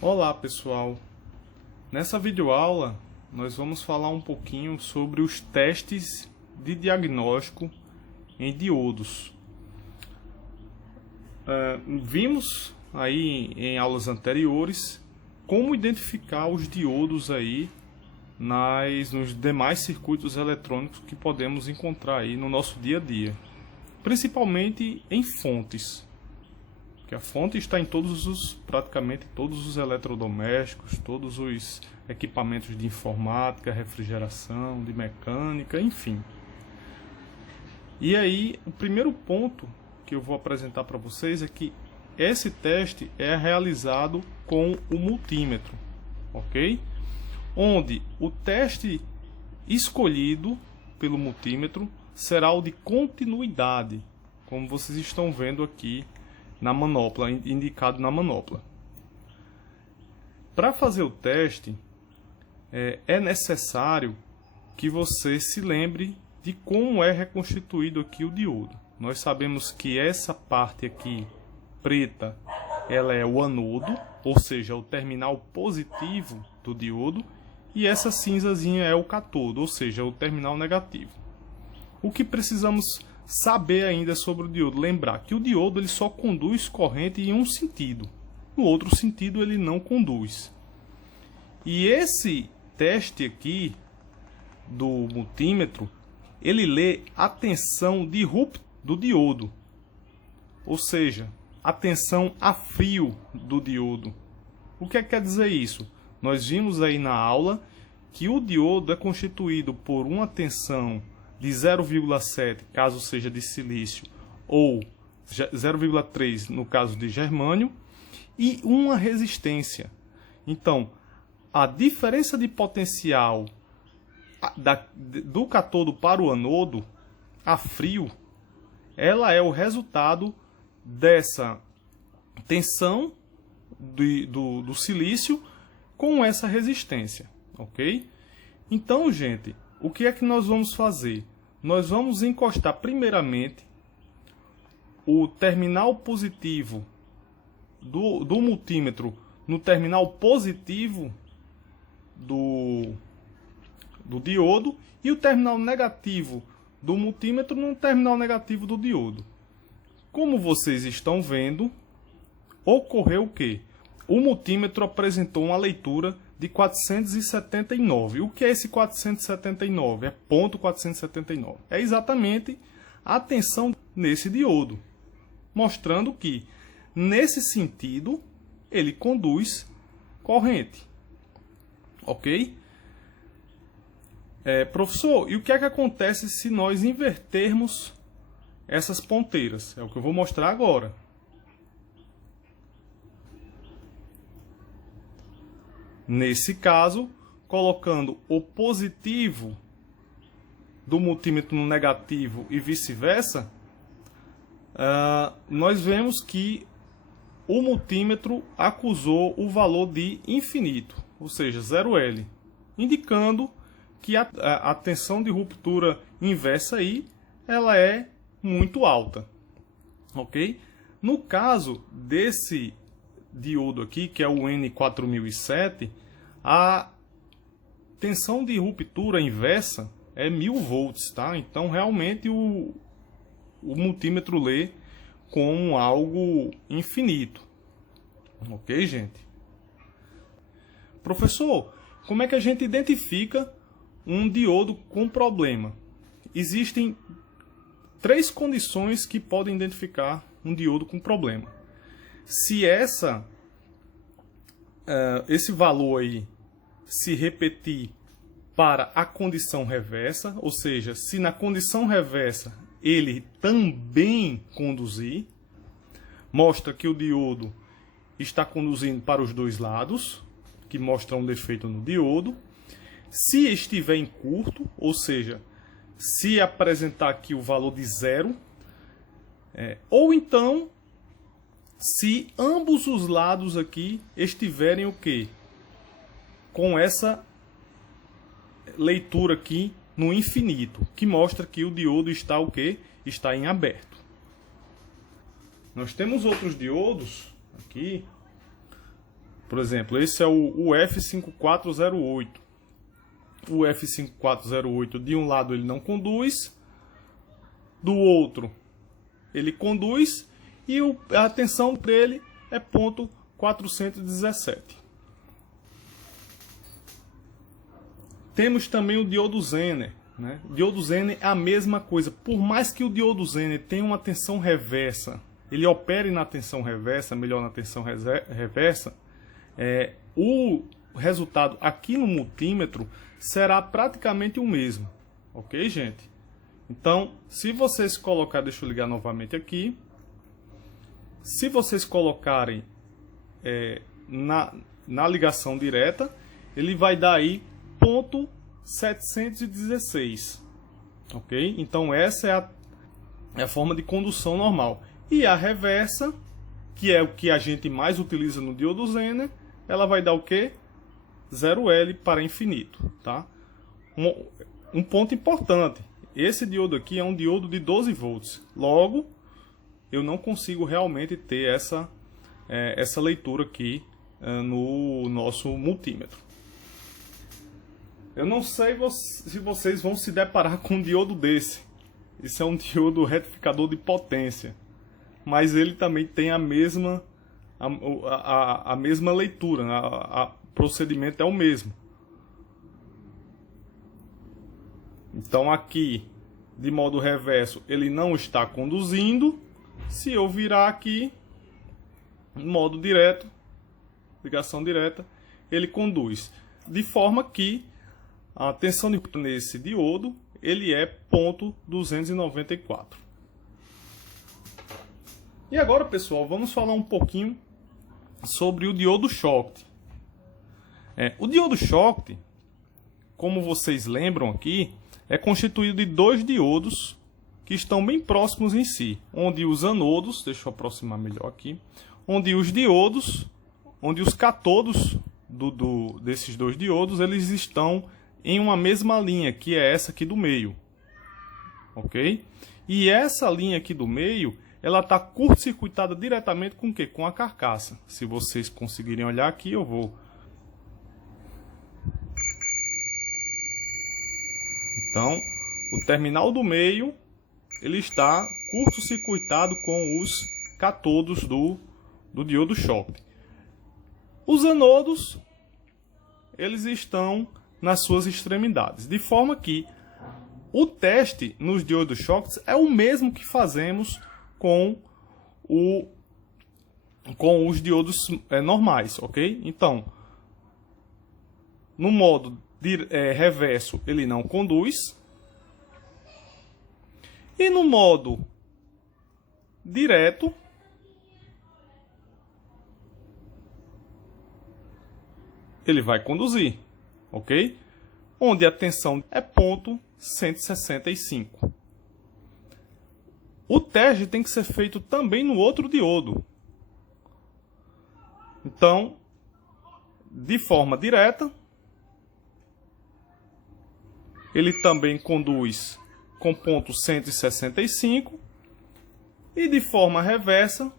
Olá pessoal, nessa videoaula nós vamos falar um pouquinho sobre os testes de diagnóstico em diodos. Vimos aí em aulas anteriores como identificar os diodos aí nos demais circuitos eletrônicos que podemos encontrar aí no nosso dia a dia, principalmente em fontes. Que a fonte está em praticamente todos os eletrodomésticos, todos os equipamentos de informática, refrigeração, de mecânica, enfim. E aí, o primeiro ponto que eu vou apresentar para vocês é que esse teste é realizado com o multímetro, ok? Onde o teste escolhido pelo multímetro será o de continuidade, como vocês estão vendo aqui na manopla, indicado na manopla. Para fazer o teste, é necessário que você se lembre de como é reconstituído aqui o diodo. Nós sabemos que essa parte aqui, preta, ela é o anodo, ou seja, o terminal positivo do diodo, e essa cinzazinha é o cátodo, ou seja, o terminal negativo. O que precisamos saber ainda sobre o diodo? Lembrar que o diodo ele só conduz corrente em um sentido, no outro sentido ele não conduz. E esse teste aqui do multímetro, ele lê a tensão do diodo, ou seja, a tensão a frio do diodo. O que é que quer dizer isso? Nós vimos aí na aula que o diodo é constituído por uma tensão de 0,7 caso seja de silício ou 0,3 no caso de germânio e uma resistência. Então, a diferença de potencial do cátodo para o anodo a frio, ela é o resultado dessa tensão do silício com essa resistência, ok? Então, gente, o que é que nós vamos fazer? Nós vamos encostar primeiramente o terminal positivo do multímetro no terminal positivo do diodo e o terminal negativo do multímetro no terminal negativo do diodo. Como vocês estão vendo, ocorreu o quê? O multímetro apresentou uma leitura de 479. O que é esse 479? É ponto 479. É exatamente a tensão nesse diodo, mostrando que, nesse sentido, ele conduz corrente. Ok? Professor, e o que é que acontece se nós invertermos essas ponteiras? É o que eu vou mostrar agora. Nesse caso, colocando o positivo do multímetro no negativo e vice-versa, nós vemos que o multímetro acusou o valor de infinito, ou seja, 0L, indicando que a tensão de ruptura inversa aí, ela é muito alta, ok? No caso desse diodo aqui, que é o N4007, a tensão de ruptura inversa é 1000 volts, tá? Então realmente o multímetro lê como algo infinito, ok, gente? Professor, como é que a gente identifica um diodo com problema? Existem 3 condições que podem identificar um diodo com problema. Se esse valor aí se repetir para a condição reversa, ou seja, se na condição reversa ele também conduzir, mostra que o diodo está conduzindo para os dois lados, que mostra um defeito no diodo. Se estiver em curto, ou seja, se apresentar aqui o valor de 0, ou então se ambos os lados aqui estiverem o quê? Com essa leitura aqui no infinito, que mostra que o diodo está o quê? Está em aberto. Nós temos outros diodos aqui Por exemplo, esse é o F5408. O F5408, de um lado ele não conduz, do outro ele conduz, e a tensão dele é ponto 417. Temos também o diodo Zener, né? O diodo Zener é a mesma coisa. Por mais que o diodo Zener tenha uma tensão reversa, ele opere na tensão reversa, melhor na tensão reversa, o resultado aqui no multímetro será praticamente o mesmo. Ok, gente? Então, se vocês colocarem, deixa eu ligar novamente aqui. Se vocês colocarem na ligação direta, ele vai dar aí ponto 716. Ok? Então, essa é a forma de condução normal. E a reversa, que é o que a gente mais utiliza no diodo Zener, ela vai dar o quê? 0L para infinito, tá? Um ponto importante. Esse diodo aqui é um diodo de 12 volts. Logo, eu não consigo realmente ter essa leitura aqui no nosso multímetro. Eu não sei se vocês vão se deparar com um diodo desse. Isso é um diodo retificador de potência. Mas ele também tem a mesma leitura, o procedimento é o mesmo. Então aqui, de modo reverso, ele não está conduzindo. Se eu virar aqui, em modo direto, ligação direta, ele conduz. De forma que a tensão nesse diodo, ele é ponto 294. E agora, pessoal, vamos falar um pouquinho sobre o diodo Schottky. O diodo Schottky, como vocês lembram aqui, é constituído de dois diodos que estão bem próximos em si, onde os anodos, deixa eu aproximar melhor aqui, onde os catodos desses dois diodos, eles estão em uma mesma linha, que é essa aqui do meio, ok? E essa linha aqui do meio, ela está curto-circuitada diretamente com o quê? Com a carcaça. Se vocês conseguirem olhar aqui, eu vou. Então, o terminal do meio, ele está curto-circuitado com os catodos do diodo Schottky. Os anodos, eles estão nas suas extremidades, de forma que o teste nos diodos Schottky é o mesmo que fazemos com os diodos normais, ok? Então, no modo reverso, ele não conduz. E no modo direto, ele vai conduzir, ok? Onde a tensão é ponto 165. O teste tem que ser feito também no outro diodo. Então, de forma direta, ele também conduz com ponto 165 e de forma reversa,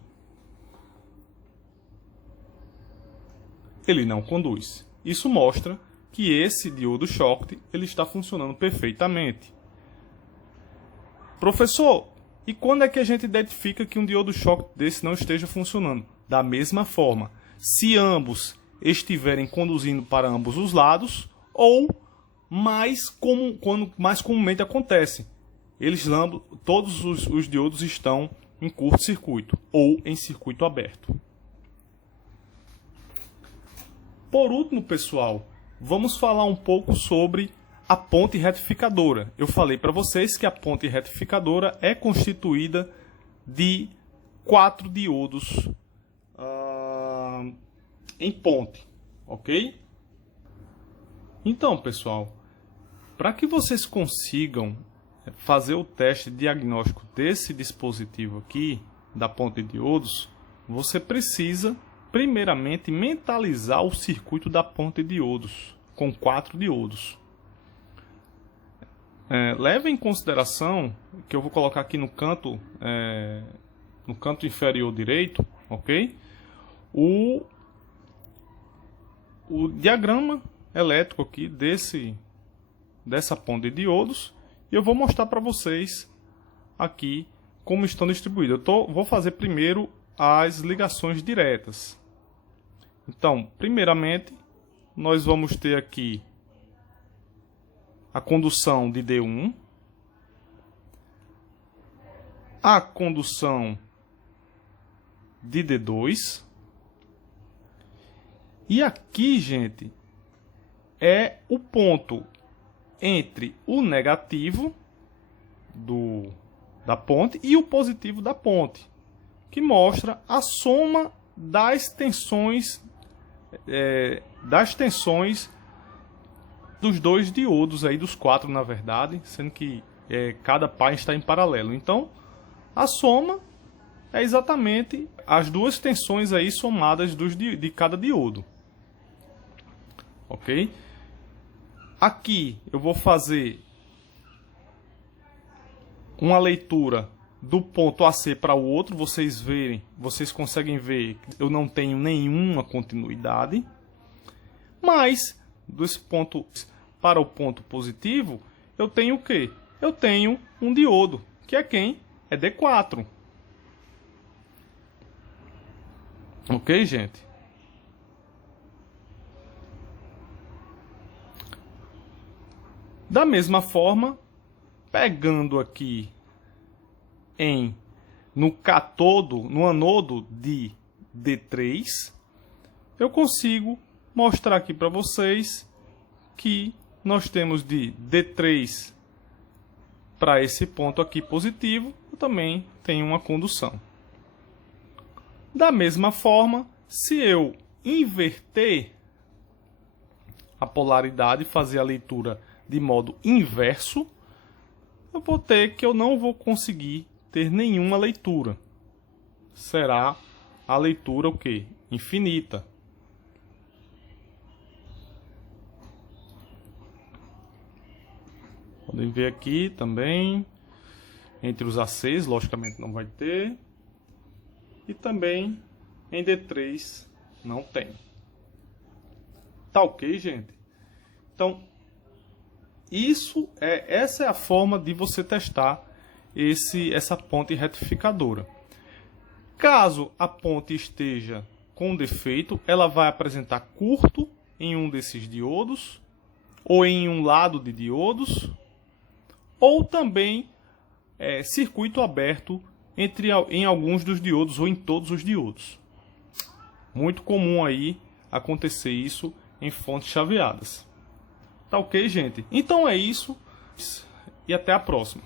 ele não conduz. Isso mostra que esse diodo Schottky ele está funcionando perfeitamente. Professor, e quando é que a gente identifica que um diodo Schottky desse não esteja funcionando? Da mesma forma, se ambos estiverem conduzindo para ambos os lados, ou quando mais comumente acontece, todos os diodos estão em curto-circuito ou em circuito aberto. Por último, pessoal, vamos falar um pouco sobre a ponte retificadora. Eu falei para vocês que a ponte retificadora é constituída de 4 diodos em ponte, ok? Então, pessoal, para que vocês consigam fazer o teste diagnóstico desse dispositivo aqui, da ponte de diodos, você precisa, primeiramente, mentalizar o circuito da ponte de diodos, com 4 diodos. Leve em consideração que eu vou colocar aqui no canto inferior direito, ok? o diagrama elétrico aqui dessa ponte de diodos e eu vou mostrar para vocês aqui como estão distribuídos. Vou fazer primeiro as ligações diretas. Então, primeiramente, nós vamos ter aqui a condução de D1, a condução de D2, e aqui, gente, é o ponto entre o negativo da ponte e o positivo da ponte, que mostra a soma das tensões dos dois diodos aí, dos 4 na verdade, sendo que cada par está em paralelo. Então, a soma é exatamente as duas tensões aí somadas de cada diodo. Ok? Aqui eu vou fazer uma leitura do ponto AC para o outro. Vocês conseguem ver que eu não tenho nenhuma continuidade. Mas desse ponto para o ponto positivo, eu tenho o quê? Eu tenho um diodo, que é quem? É D4. Ok, gente? Da mesma forma, pegando aqui no anodo de D3, eu consigo mostrar aqui para vocês que nós temos de D3 para esse ponto aqui positivo, eu também tenho uma condução. Da mesma forma, se eu inverter a polaridade, fazer a leitura de modo inverso, eu vou ter que eu não vou conseguir ter nenhuma leitura. Será a leitura o quê? Infinita. Podem ver aqui também, entre os ACs, logicamente não vai ter. E também em D3 não tem. Tá ok, gente? Então, essa é a forma de você testar essa ponte retificadora. Caso a ponte esteja com defeito, ela vai apresentar curto em um desses diodos, ou em um lado de diodos, ou também circuito aberto em alguns dos diodos ou em todos os diodos. Muito comum aí acontecer isso em fontes chaveadas. Tá ok, gente? Então é isso e até a próxima.